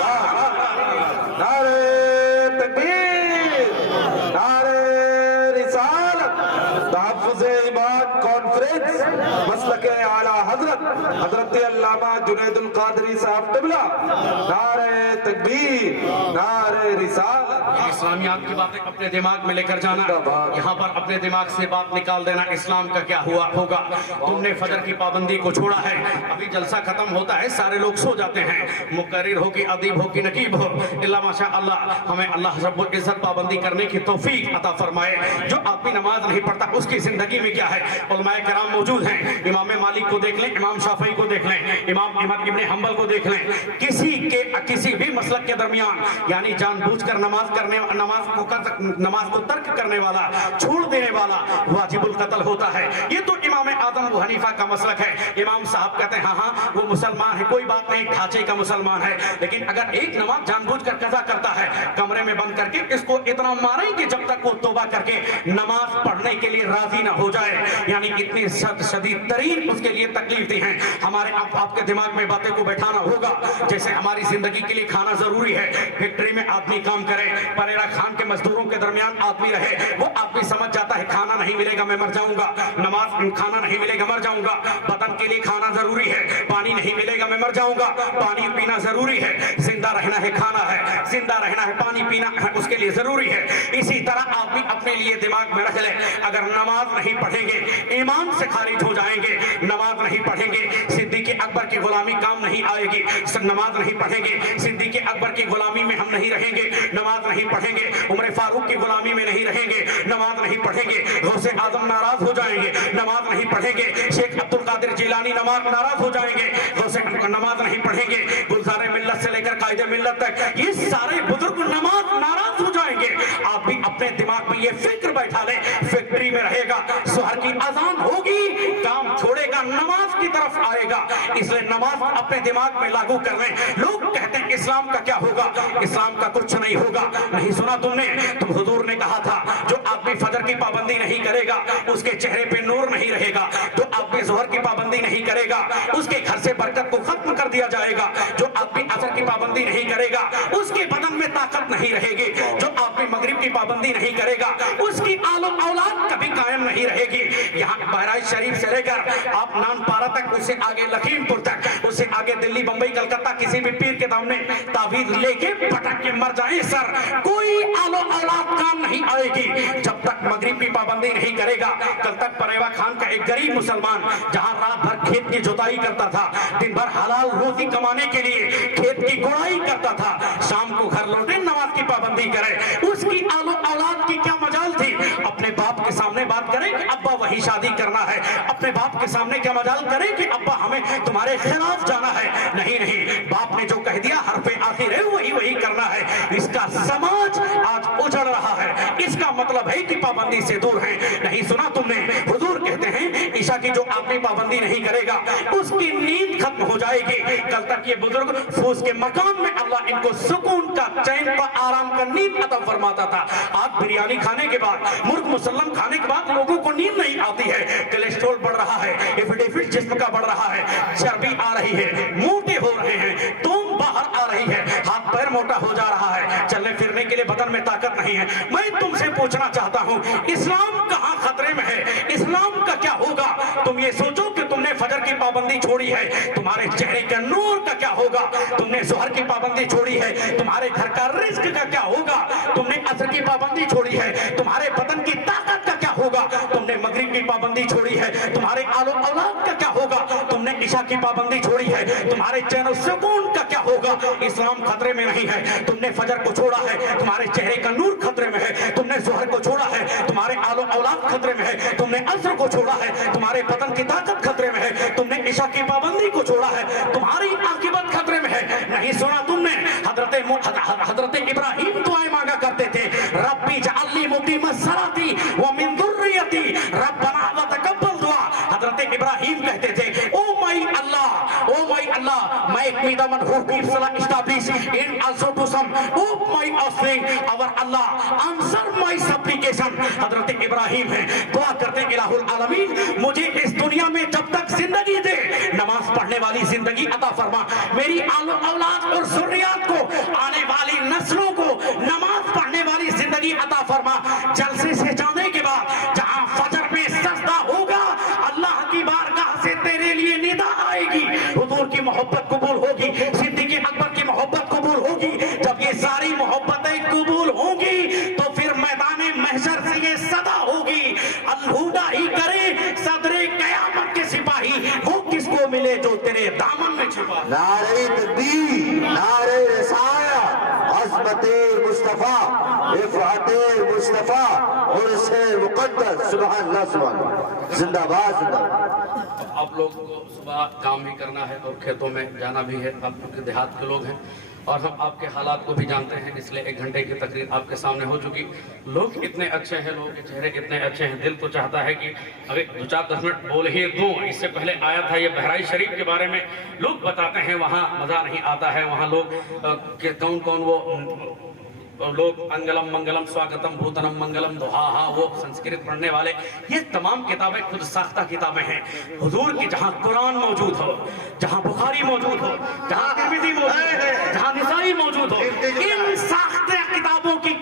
नारे तकबीर, नारे रिसालत, तहफ्फुज़ इबाद कॉन्फ्रेंस, मसलक आला हजरत अल्लामा जुनैदुल कादरी साहब क़िबला। नारे तकबीर, नारे रिसालत। इस्लामियात की बातें अपने दिमाग में लेकर जाना, यहाँ पर अपने दिमाग से बात निकाल देना, इस्लाम का क्या हुआ होगा। तुमने फजर की पाबंदी को छोड़ा है, अभी जलसा खत्म होता है, सारे लोग सो जाते हैं, मुकर्रिर हो कि अदीब हो कि नकीब हो, इल्ला माशा अल्लाह, हमें अल्लाह रब्बुल इज्जत पाबंदी करने की तौफीक अता फरमाए। जो आदमी नमाज नहीं पढ़ता उसकी जिंदगी में क्या है। उलमाए कराम मौजूद हैं, इमाम मालिक को देख लें, इमाम शाफई को देख लें, इमाम अहमद इब्ने हंबल को देख लें, किसी भी मसलक के दरमियान यानी जानबूझकर नमाज को तर्क करने वाला, छोड़ देने वाला वाजिबुल कत्ल होता है। ये तो इमाम आदम अबू हनीफा का मसलक है। इमाम साहब कहते हैं हाँ वो मुसलमान है, कोई बात नहीं, ढांचे का मुसलमान है, लेकिन अगर एक नमाज जानबूझकर कज़ा करता है, कमरे में बंद करके इसको इतना मारें कि जब तक वो तौबा करके नमाज पढ़ने के लिए राजी ना हो जाए। यानी इतनी शदीद तरीन उसके लिए तकलीफ दी है। हमारे आपके दिमाग में बातें को बैठाना होगा। जैसे हमारी जिंदगी के लिए खाना जरूरी है, फैक्ट्री में आदमी काम करे, परेरा खान के मजदूरों के दरमियान आदमी रहे, वो आदमी समझ जाता है खाना नहीं मिलेगा मैं मर जाऊंगा, नमाज खाना नहीं मिलेगा मर जाऊंगा, बदन के लिए खाना जरूरी है, पानी नहीं मिलेगा मैं मर जाऊंगा, पानी पीना जरूरी है, जिंदा रहना है खाना है, जिंदा रहना है पानी पीना है, उसके लिए जरूरी है। इसी तरह आदमी अपने लिए दिमाग में रख ले, अगर नमाज नहीं पढ़ेंगे ईमान से खारिज हो जाएंगे, नमाज नहीं पढ़ेंगे सिद्दीक़ अकबर की गुलामी काम नहीं आएगी, नमाज नहीं पढ़ेंगे सिद्दीक़ अकबर की गुलामी में हम नहीं रहेंगे, नमाज नहीं पढ़ेंगे उमर फारूक की गुलामी में नहीं रहेंगे, नमाज नहीं पढ़ेंगे गौसे आजम नाराज हो जाएंगे, नमाज नहीं पढ़ेंगे शेख अब्दुल कादिर जिलानी नाराज हो जाएंगे, गौसे नमाज नहीं पढ़ेंगे गुलजार मिल्लत से लेकर कायदे मिल्लत तक ये सारे बुजुर्ग नमाज नाराज हो जाएंगे। आप भी अपने दिमाग में ये फिक्र बैठा ले, फैक्ट्री में रहेगा सुहर की अजान होगी काम छोड़ेगा नमाज की तरफ आएगा, इसलिए नमाज अपने दिमाग में लागू कर लें। लोग कहते हैं इस्लाम का क्या होगा, इस्लाम का कुछ नहीं होगा। नहीं सुना तुमने, तुम हुजूर ने कहा था जो आदमी फजर की पाबंदी नहीं करेगा उसके चेहरे पे नूर नहीं रहेगा, जो आदमी जोहर की पाबंदी नहीं करेगा उसके घर से बरकत को खत्म कर दिया जाएगा, जो आदमी असर की पाबंदी नहीं करेगा उसके बदन में ताकत नहीं रहेगी, जो आदमी मगरिब की पाबंदी नहीं करेगा उसकी आलो औलाद कभी कायम नहीं रहेगी। यहाँ बहराइच शरीफ से लेकर आप नानपारा तक, उससे आगे लखीमपुर तक, उससे आगे दिल्ली बंबई कलकत्ता किसी भी पीर के दामने तावीज लेके पटक के मर जाए सर, कोई आलो औलाद काम नहीं आएगी जब तक मगरिब की पाबंदी नहीं करेगा। कल तक परेवा खान का एक गरीब मुसलमान जहां रात भर खेत की जुताई करता था, दिन भर हलाल रोटी कमाने के लिए खेत की गुड़ाई करता था, शाम को घर लौटे नमाज की पाबंदी करे, उसकी आलो औलाद की क्या मजाल थी अपने बाप के सामने बात करे कि अब्बा वही शादी करना है, अपने बाप के सामने क्या मजाल करे कि अब्बा हमें तुम्हारे खिलाफ जाना है। नहीं नहीं, बाप ने जो कह दिया हरफे आखिर है वही करना है। इसका समाज आज उजड़ रहा है, इसका मतलब है कि पाबंदी से दूर है। नहीं सुना तुमने, हुजूर कहते हैं ईशा की जो आदमी पाबंदी नहीं करेगा उसकी नींद खत्म हो जाएगी। कल तक ये बुजुर्ग फूस के मकान में अल्लाह इनको सुकून का, चैन का, आराम का नींद अता फरमाता था। आज बिरयानी खाने के बाद, मुर्ग मुसल्लम खाने के बाद लोगों को नींद नहीं आती है, कोलेस्ट्रॉल बढ़ रहा है, एफिडेविट जिस्म का बढ़ रहा है, चर्बी आ रही है, मोटे हो रहे हैं, तुम बाहर आ रही है, हाथ पैर मोटा हो जा रहा है, चलने फिरने के लिए बदन में ताकत नहीं है। मैं तुमसे पूछना चाहता हूँ इस्लाम कहाँ खतरे में है, इस्लाम का क्या होगा? तुम ये सोचो कि तुमने फजर की पाबंदी छोड़ी है, तुम्हारे चेहरे के नूर का क्या होगा? तुमने जोहर की पाबंदी छोड़ी है, तुम्हारे घर का रिस्क का क्या होगा? तुमने असर की पाबंदी छोड़ी है, तुम्हारे बदन की ताकत का क्या होगा? तुमने मगरिब की पाबंदी छोड़ी है, तुम्हारे आलो औलाद का क्या होगा? तुमने इशा की पाबंदी छोड़ी है, तुम्हारे चैन और सुकून का क्या होगा? इस्लाम खतरे में नहीं है। तुमने फजर को छोड़ा है, तुम्हारे चेहरे का नूर खतरे में है। तुमने जोहर को छोड़ा है, तुम्हारे आलो औलाद खतरे में है। तुमने असर को छोड़ा है, तुम्हारे बदन की ताकत खतरे में है। तुमने इशा की पाबंदी को छोड़ा है, तुम्हारी आकिबत खतरे में है। नहीं सुना तुमने, हजरत इब्राहिम दुआएं मांगा करते थे, रब्बी जअल्नी मुकीमस सलाती व मिन दुर्रियती रब्बना व तकब्बल दुआ। हजरत इब्राहिम कहते थे, oh my Allah, make me the one who keeps salah established in also to some of my offspring, our Allah answer my supplication। हजरत इब्राहिम है, दुआ करते इलाहुल आलमीन मुझे इस दुनिया में जब तक जिंदगी दे नमाज पढ़ने वाली जिंदगी अता फरमा, मेरी आलो औलाद और ज़ुर्रियत को, आने वाली नस्लों को नमाज पढ़ने वाली जिंदगी अता फरमा। जलसे से जाने के बाद जहां फजर में सजदा होगा, अल्लाह की बारगाह से तेरे लिए निदा आएगी, हुजूर की मोहब्बत कबूल होगी, सिद्दीक़ अकबर की मोहब्बत कबूल होगी। जब ये सारी मोहब्बतें कबूल होंगी तो फिर मैदान महशर से ये सदा होगी, अलहुदा ही करे सदरे क़यामत के सिपाही, वो किसको मिले जो तेरे दामन में छिपा। नारे तकबीर, नारे रिसाया, अज़मते मुस्तफा, इफ़ाते मुस्तफा और से मुक़द्दस, सुभान अल्लाह, सुभान अल्लाह, जिंदाबाद जिंदाबाद। आप लोग को सुबह काम भी करना है और खेतों में जाना भी है, आप लोग देहात के लोग हैं और हम आपके हालात को भी जानते हैं, इसलिए 1 घंटे की तकरीर आपके सामने हो चुकी। लोग इतने अच्छे हैं, लोगों के चेहरे इतने अच्छे हैं, दिल तो चाहता है कि अभी 2-4-10 मिनट बोल ही दूं। इससे पहले आया था ये बहराइच शरीफ के बारे में, लोग बताते हैं वहाँ मज़ा नहीं आता है, वहाँ लोग कौन कौन वो लोग अंगलम मंगलम स्वागतम भूतनम मंगलम दुहा, वो संस्कृत पढ़ने वाले, ये तमाम किताबें खुद साख्ता किताबें हैं। हुजूर की जहाँ कुरान मौजूद हो, जहाँ बुखारी मौजूद हो, जहाँ तिरमिज़ी मौजूद हो, जहाँ निसाई मौजूद हो, इन साख्ता किताबों की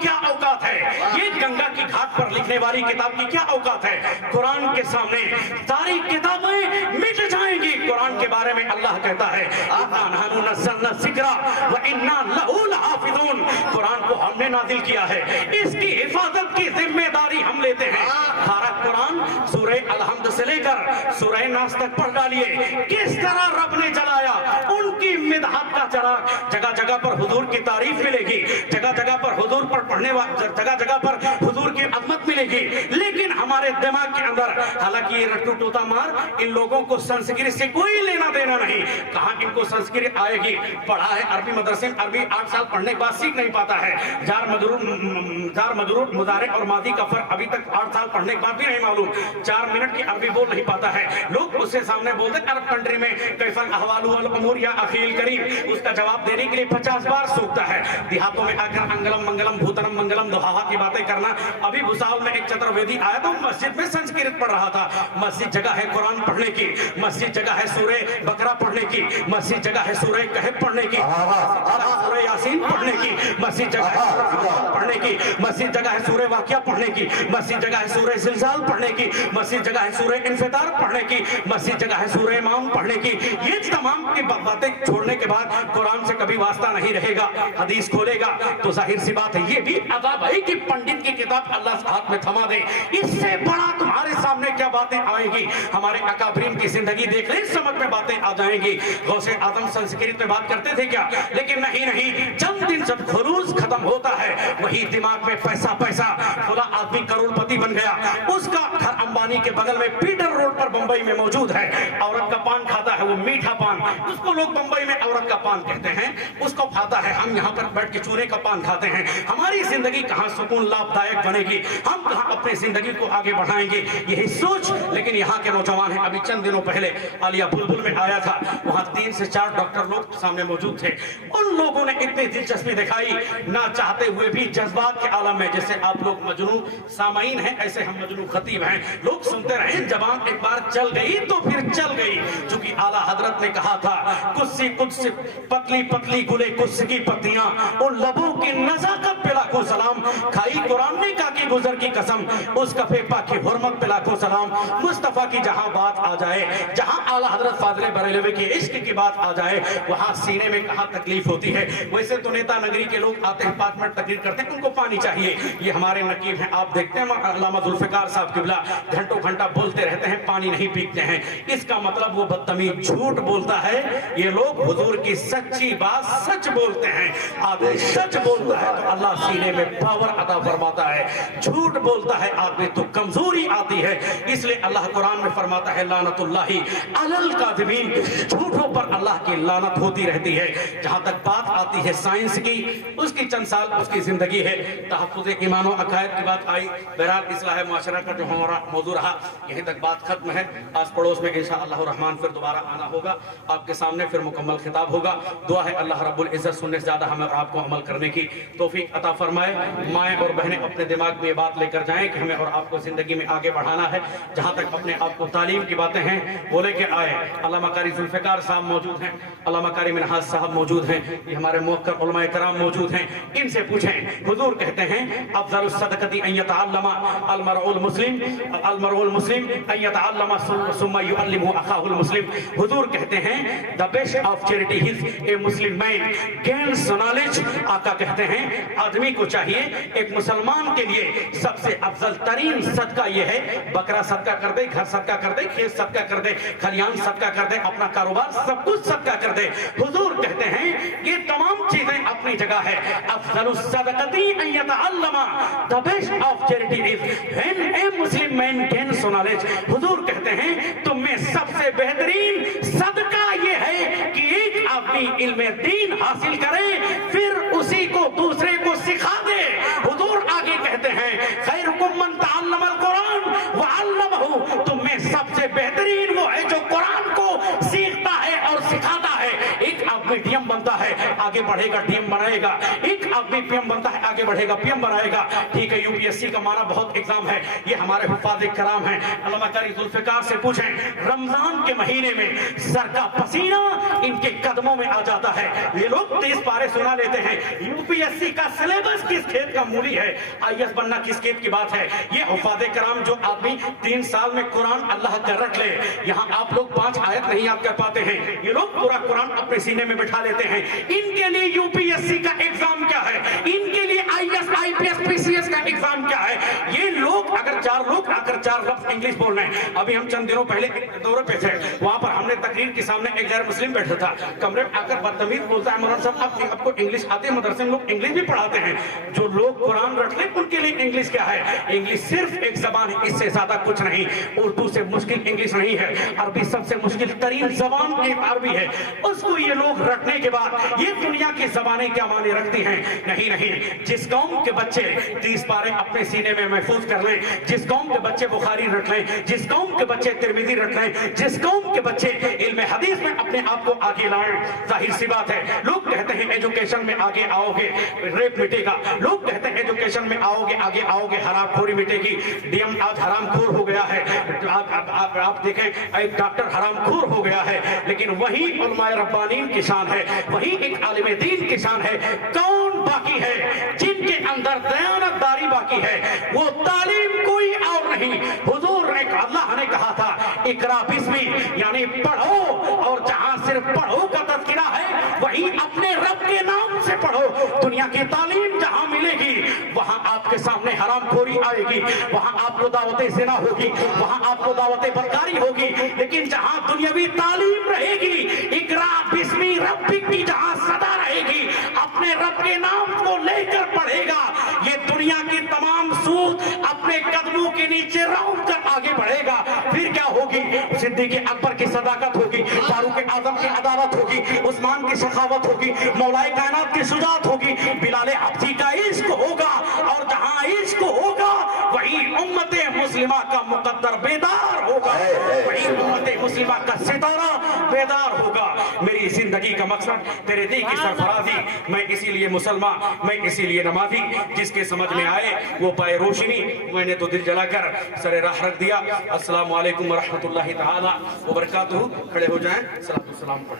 ये गंगा की घाट पर लिखने वाली किताब की क्या औकात है? कुरान के सामने सारी किताबें मिट जाएंगी। कुरान के बारे में अल्लाह कहता है इन्ना नहनु नज़्ज़लना ज़िक्रा व इन्ना लहू लहाफ़िज़ून। कुरान को हमने नाज़िल किया है, इसकी हिफाजत की जिम्मेदारी हम लेते हैं। सारा कुरान सूरह अलहम्द से लेकर सूरह नास तक पढ़ डालिए, किस तरह रब ने जलाया उनकी मिदहत का चराग। जगह जगह पर हुजूर की तारीफ मिलेगी, जगह जगह पर हुजूर पर पढ़ने वाले, जगह जगह पर हुजूर की अज़मत मिलेगी, लेकिन हमारे दिमाग के अंदर, हालांकि ये रट्टू टोता मार, इन लोगों को संस्कृत से कोई लेना देना नहीं। कहाँ इनको संस्कृत आएगी? पढ़ा है अरबी मदरसे में, अरबी 8 साल पढ़ने के बाद सीख नहीं पाता है। जार मजरूर मुजारे और मादी का फर्क अभी तक 8 साल पढ़ने के बाद भी नहीं मालूम। 4 मिनट की अरबी बोल नहीं पाता है। लोग उससे सामने बोलते अरब कंट्री में कैफल अहवालु वल उमूर या अखील करीम, उसका जवाब देने के लिए 50 बार सूखता है। देहातों में आकर अंगलम मंगलम भूतनम मंगलम दुहाहा की बातें करना। अभी भुसावल में एक चतुर्वेदी आया तो मस्जिद में संस्कृत पढ़ रहा था। मस्जिद जगह है कुरान पढ़ने की, मस्जिद जगह है सूरह बकरा पढ़ने की, मस्जिद जगह है सूरह कहफ पढ़ने की, सूरह यासीन पढ़ने की, मस्जिद जगह है पढ़ने की, मस्जिद जगह है सूरह वाक़िया पढ़ने की, मस्जिद जगह है सूरह ज़िलज़ाल पढ़ने की, मस्जिद जगह है सूरह इंफितार पढ़ने की, मस्जिद जगह है सूरह इमाम पढ़ने की। ये तमाम की बातें छोड़ने के बाद कुरान से कभी वास्ता नहीं रहेगा। हदीस खोलेगा तो जाहिर सी बात है ये भी अदाब है कि पंडित की किताब अल्लाह हाथ में थमा दे। इससे बड़ा तुम्हारे सामने क्या बातें आएंगी? हमारे अकाबरीन की जिंदगी देख ले, समझ में बातें आ जाएंगी। गौसे आदम संस्कृत में बात करते थे क्या? लेकिन नहीं, चंद दिन जब खरूज खत्म होता है वही दिमाग में पैसा पैसा। खुला आदमी करोड़पति बन गया, उसका घर अंबानी के बगल में पीटर रोड पर बंबई में मौजूद है। औरत का पान खाता है, वो मीठा पान, उसको लोग बंबई में औरत का पान कहते हैं, उसको खाता है। हम यहाँ पर बैठ के चूने का पान खाते हैं। हमारी जिंदगी कहाँ सुकून लाभदायक बनेगी? हम कहाँ अपनी जिंदगी को आगे बढ़ाएंगे? यही सोच लेकिन यहाँ के नौजवान हैं। अभी चंद दिनों पहले आलिया बुलबुल में आया था, वहाँ 3 से 4 डॉक्टर लोग सामने मौजूद थे। उन लोगों ने इतनी दिलचस्पी दिखाई, ना चाहते हुए भी जज्बात के आलम में। जैसे आप लोग मजनू सामाइन हैं, ऐसे हम मजनू खतीब हैं। लोग सुनते रहे, जबान एक बार चल गई तो फिर चल गई। चूंकि आला हजरत ने कहा था कुस्सी कुछ पतली पतली गुले कुस्स की पत्तियां, उन लबों की नजाकत पे लाखों सलाम। खाई कुरान ने का की गुजर की कसम, उस कफे पा की हुर्मत पे लाखों सलाम। मुस्तफा की जहां बात आ जाए, जहां आला हजरत फाजिल बरेलवी के इश्क की बात आ जाए, वहां सीने में कहां तकलीफ होती है। वैसे तो नेता नगरी के लोग आते हैं, 5 मिनट तकरीर करते हैं, उनको पानी चाहिए। ये हमारे नकीब हैं, आप देखते हैं अल्लामा जुल्फिकार साहब किबला घंटों घंटा बोलते रहते हैं, पानी नहीं पीते हैं। इसका मतलब वो बदतमीज झूठ बोलता है। ये लोग हुजूर की सच्ची बात सच बोलते हैं। आदमी सच बोलता है तो अल्लाह सीने में पावर अता फरमाता है। झूठ बोलता है आदमी तो कमजोरी आती है। इसलिए अल्लाह कुरान में फरमाता है लानतुल्लाहि अलल काज़िबीन, झूठों पर अल्लाह की लानत होती रहती है। जहां तक बात आती है साइंस की, उसकी चंद साल उसकी जिंदगी है। तहफ़्फ़ुज़ ईमान व अक़ायद की बात आई। बहरहाल इस्लाह मुआशरा का जो हमारा मौजू रहा, यहीं तक बात खत्म है। आस पड़ोस में इंशाअल्लाह रहमान फिर दोबारा आना होगा, आपके सामने फिर मुकम्मल खिताब होगा। दुआ है अल्लाह रब्बुल इज़्ज़त सुनने से ज्यादा हमें और आपको अमल करने की तौफीक अता फरमाए। माएँ और बहनें अपने दिमाग में ये बात लेकर जाएं कि हमें और आपको जिंदगी में आगे बढ़ाना है। जहाँ तक अपने आप को तालीम की बातें हैं वो लेके आए। अल्लामा कारी जुल्फ़िकार साहब मौजूद हैं, अल्लामा कारी मिनहाज साहब मौजूद हैं, ये हमारे मुअक्कर उलमाए कराम मौजूद हैं। इनसे पूछें, हुजूर कहते हैं अफ़ज़लुस सदक़ती अन यतअल्लमा अल मरउल मुस्लिम अन यतअल्लमा सुम्मा युअल्लिमु अख़ाहुल मुस्लिम। हुजूर कहते हैं the best of charity is a Muslim man gains knowledge. आका कहते हैं आदमी को चाहिए, एक मुसलमान के लिए सबसे अफजल तरीन सदका ये है, बकरा सदका कर दे, घर सदका कर दे, खेत सदका कर दे, खलियान सदका कर दे, अपना कारोबार सब कुछ सदका कर दे। हुजूर कहते हैं ये तमाम चीजें अपनी जगह है। अफजलुस सदक़ती अन यतअल्लमा, the best of charity is when a Muslim man gains knowledge. हुजूर कहते हैं तुम में सबसे बेहतरीन सदका ये है कि एक आदमी इल्म दीन हासिल करे, फिर उसी को दूसरे को सिखा दे। हुजूर आगे कहते हैं खैरुकुम मन तअल्लमल कुरान व अल्लमहु, तुम में सबसे बेहतरीन वो है जो कुरान को सीखता है और सिखाता है। एक आप मीडियम बनता है, आगे बढ़ेगा, डीएम बनाएगा। एक आदमी पीएम बनता है, आगे बढ़ेगा, पीएम बनाएगा। ठीक है, यूपीएससी का माना बहुत एग्जाम है, ये हमारे हुफ़ाज़ कराम हैं, अल्लामा कारी ज़ुल्फ़िकार से पूछें, रमजान के महीने में सर का पसीना इनके कदमों में आ जाता है, ये लोग 30 पारे सुना लेते हैं। यूपीएससी का सिलेबस किस खेत का मूली है, आईएएस बनना किस खेत की बात है। ये हुफ़ाज़ कराम जो आदमी 3 साल में कुरान अल्लाह का रट ले, यहाँ आप लोग 5 आयत नहीं याद कर पाते हैं, ये लोग पूरा कुरान अपने सीने में बिठा लेते हैं। इनके लिए यूपीएससी का एग्जाम क्या है, इनके लिए आईएएस आईपीएस पीसीएस का एग्जाम क्या है। ये लोग अगर 4 लोग आकर 4 लफ्ज इंग्लिश बोल रहे हैं, अभी हम चंद दिनों पहले दौरे पे थे, वहां पर हमने तकरीर के सामने एक गैर मुस्लिम बैठा था, कमरे में आकर बदतमीज बोलता है, मौलाना साहब आपको इंग्लिश आती है, मदरसे में लोग इंग्लिश भी पढ़ाते हैं। जो लोग कुरान रट ले उनके लिए इंग्लिश क्या है, इंग्लिश सिर्फ एक जबान है, इससे ज्यादा कुछ नहीं। उर्दू से मुश्किल इंग्लिश नहीं है, अरबी सबसे मुश्किल तरीन जबान अरबी है। उसको ये लोग रटने के बाद ये दुनिया की जबानें क्या माने रखती हैं। नहीं नहीं, जिस कौम के बच्चे 30 पारे अपने सीने में महफूज कर लें, जिस कौम के बच्चे बुखारी रट लें, जिस कौम के बच्चे तिरमिज़ी रट लें, जिस कौम के बच्चे इल्म हदीस में अपने आप को आगे लाएं, जाहिर सी बात है, लोग कहते हैं एजुकेशन में आगे आओगे रेप मिटेगा, लोग कहते हैं एजुकेशन में आओगे आगे आओगे हरामखोरी मिटेगी। डीएम आज हरामखोर हो गया है, आप देखें एक डॉक्टर हरामखोर हो गया है, लेकिन वही उलमाए रब्बानीन की शान है, वही एक आलिम दीन की शान है। कौन बाकी है जिनके अंदर दयानतदारी बाकी है, वो तालीम कोई और नहीं। हुजूर ने अल्लाह ने कहा था इकरा बिस्मी, यानी पढ़ो, और जहां सिर्फ पढ़ो का तज़किरा है वही अपने रब के नाम से पढ़ो। दुनिया की तालीम जहां मिलेगी वहां आपके सामने हरामखोरी आएगी, वहां आपको दावत ज़िना होगी, वहां आपको दावत बदकारी होगी। लेकिन जहां दुनियावी तालीम रहेगी, इकरा बिस्मी रब्बिक की जहां सदा रहेगी, अपने रब के नाम को लेकर पढ़ेगा, ये दुनिया की तमाम सूद अपने कदमों के नीचे रौंद कर आगे बढ़ेगा। फिर क्या होगी, सिद्दीक़ अकबर की सदाकत होगी, फारूक आजम की अदालत होगी, उस्मान की सखावत होगी, मौलाए कायनात की शुजाअत होगी, बिलाल हबशी का इश्क होगा, और जहां इश्क होगा वही उम्मते मुस्लिमा का मुकद्दर बेदार होगा, वही उम्मते मुस्लिमा का सितारा बेदार होगा। मेरी जिंदगी का मकसद तेरे दी की सरफराजी, मैं इसीलिए मुसलमान, मैं इसीलिए नमाजी, जिसके समझ में आए वो पाए रोशनी, मैंने तो दिल जलाकर सरे राह रख दिया। अस्सलामु अलैकुम व रहमतुल्लाहि तआला व बरकातहू। खड़े हो जाएं, सलातो सलाम पढ़ें।